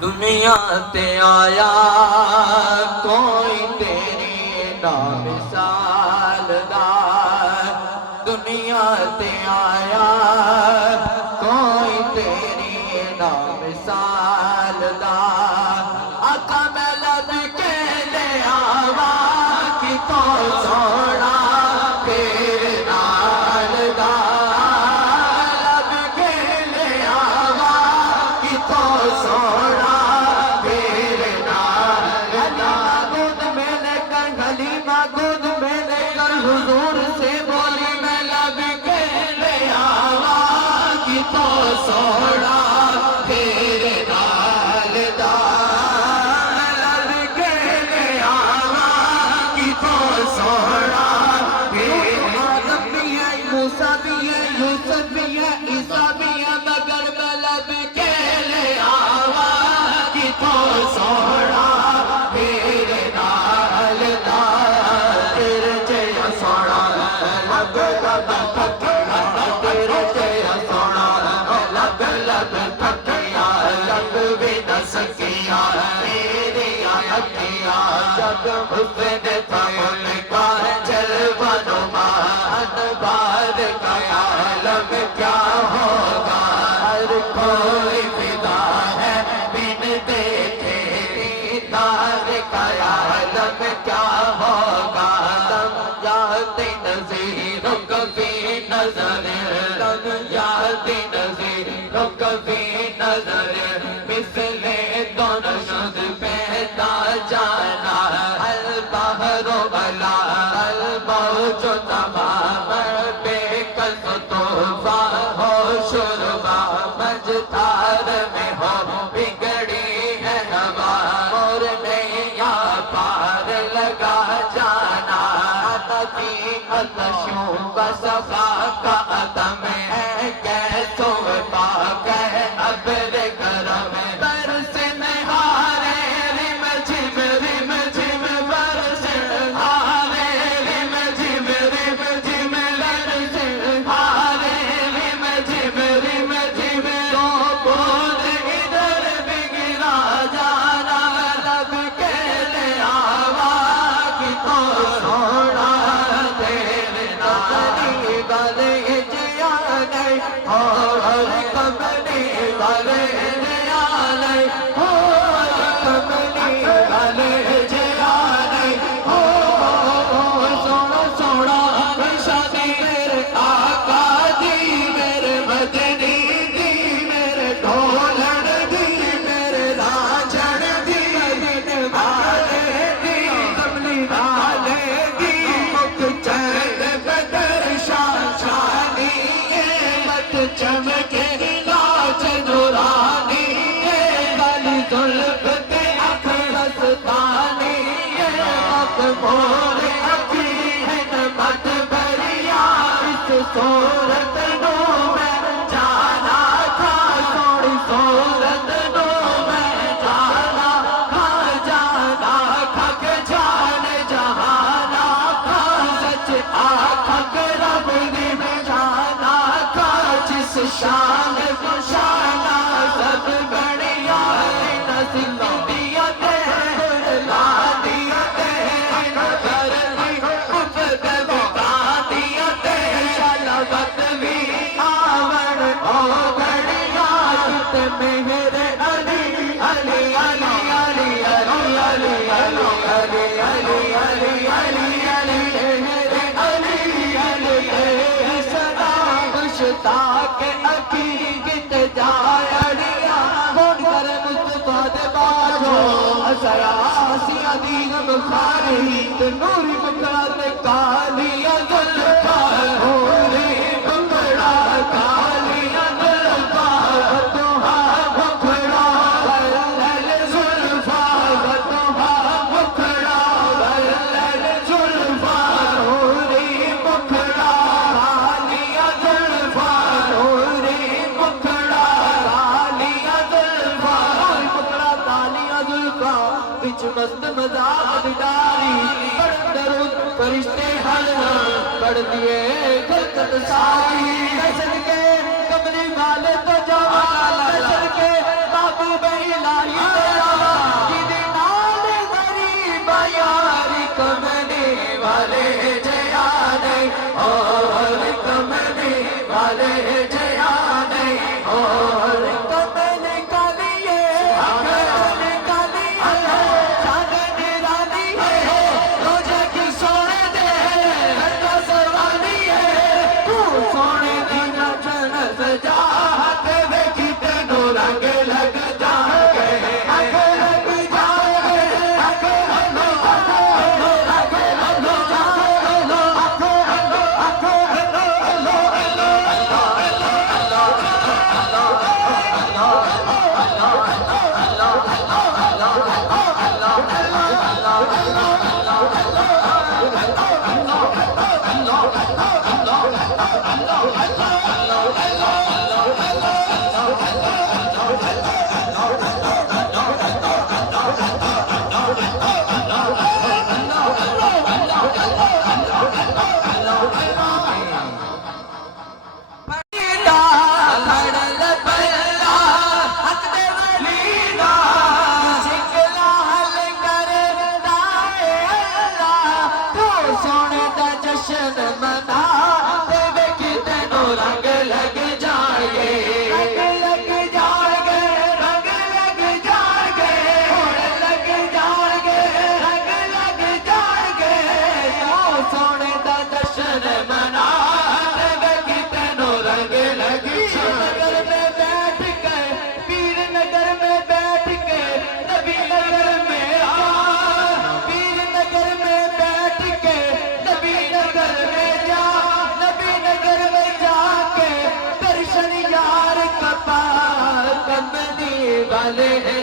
दुनिया ते आया कोई तेरी ना मिसाल दा, दुनिया ते आया कोई तेरी ना मिसाल दा। आका मैं लब के ले आवा कि तो सोना तेरे नाल दा, लब के ले आवा कि तो सोना गोद में लेकर हुजूर से बोली मैं लब के ले आवा कि तो सोना तेरे नाल दा, लब के ले आवा कि तो सोना तेरे। आदम भी है, मूसा भी है, यूसुफ भी है, ईसा भी है, मगर मैं लब के ले आवा कि तो सोना तेरे नाल दा। तेरे तेरा सोना लब लब थकिया, लब भी न सकिया मेरिया अखिया। जब हुस्न था उनका जलवा नुमान बार का आलम क्या होगा। हर कोई फिदा है बिन देखे दीदार का आलम क्या होगा। तुम याद नज़ीरों कभी नजर, तुम याद नज़ीरों कभी नजर, मिसले दोनों शुद्ध पैदा जाना। अल बहरो अला अल मौजो तमाम बेकस तोहफा हो शुरबा, मझधार में हो बिगड़ी है हवा, और नैया पार लगा जाना। नदी अतशों बसफा का अदम है, कैसो पाक है अब्र करम। बरसे नहारे रिम झिम बरसे हारे रिम झिम लरसे हारे रिम झिम। तो बूंद इधर भी गिरा जाना, लब के ले आवा कि तो सोना तेरे नाली वाले जिया नहीं हो, कमली वाले जिया नहीं हो, कमली वाले जिया नहीं हो। सोना सोना शादी मेरे आका दी, मेरे मदनी दी, मेरे ढोलन दी, मेरे राजन दी, मदीने वाले दी, कमली वाले दी। मुख चैन बदर शानी मत चमके लाज नूरानी, काली जुल्फ ते अख मस्तानी, मखमूर अखी है मत भरिया। इस सूरत नू मैं जाना था, सोनी सूरत नू मैं जाना था, जाना था के जान जहाना था। सच आखा के रब ने जाना था, जिस शान को शाना सब बढ़िया नसीब दिया ते ला दिया ते कर दी उपद बता दिया ते शलवत भी आवण ओ बढ़िया। ते मेरे अली अली अली अली अली अली अली अली अली अली अली मेरे अली अली सदा मुश्ताक अकी कित जायड़िया। कौन करे मुस्तफा दे बाजो असयासिया दीन बुखारी, ते नूरी बकरा ते कालिया जुल्फा, नूरी बकरा कालिया जुल्फा, तुहा मुखड़ा वल्लल जुल्फा, तुहा मुखड़ा वल्लल जुल्फा, नूरी मुखड़ा कालिया जुल्फा, नूरी मुखड़ा कालिया जुल्फा, नूरी मुखड़ा कालिया जुल्फा। बिच मस्त मजाक डारी पढ़ दरूद फरिश्ते हर पढ़ दिए खलकत सारी। दर्शन के कमली वाले तो जवान, दर्शन के बाबू इलाही तेरा जिदे नाल गरीब यार कमने वाले जया नहीं और कमने वाले जया नहीं और कमने कालिए कमने कालिए सागन रानी है रोजे की सोने दे हटा सरवानी है तू सोने दी नचन सजा ते देखी तेनों रंग लग जाएंगे आंख लग जाएंगे आंख हलो हलो आंख हलो हलो आंख हलो आंख हलो हलो हलो मना ते वेखी तेनों रंग लग जाएंगे रंग लग जाएंगे रंग लग जाएंगे लग जाएंगे रंग लग जाएंगे ओ सोने दा जश्न मना ते वेखी तेनों रंग लग नगर में बैठ के पीर नगर में बैठ के नबी नगर में पीर नगर में बैठ के नबी नगर में जा नबी नगर में जाके दर्शन यार कपा कमली वाले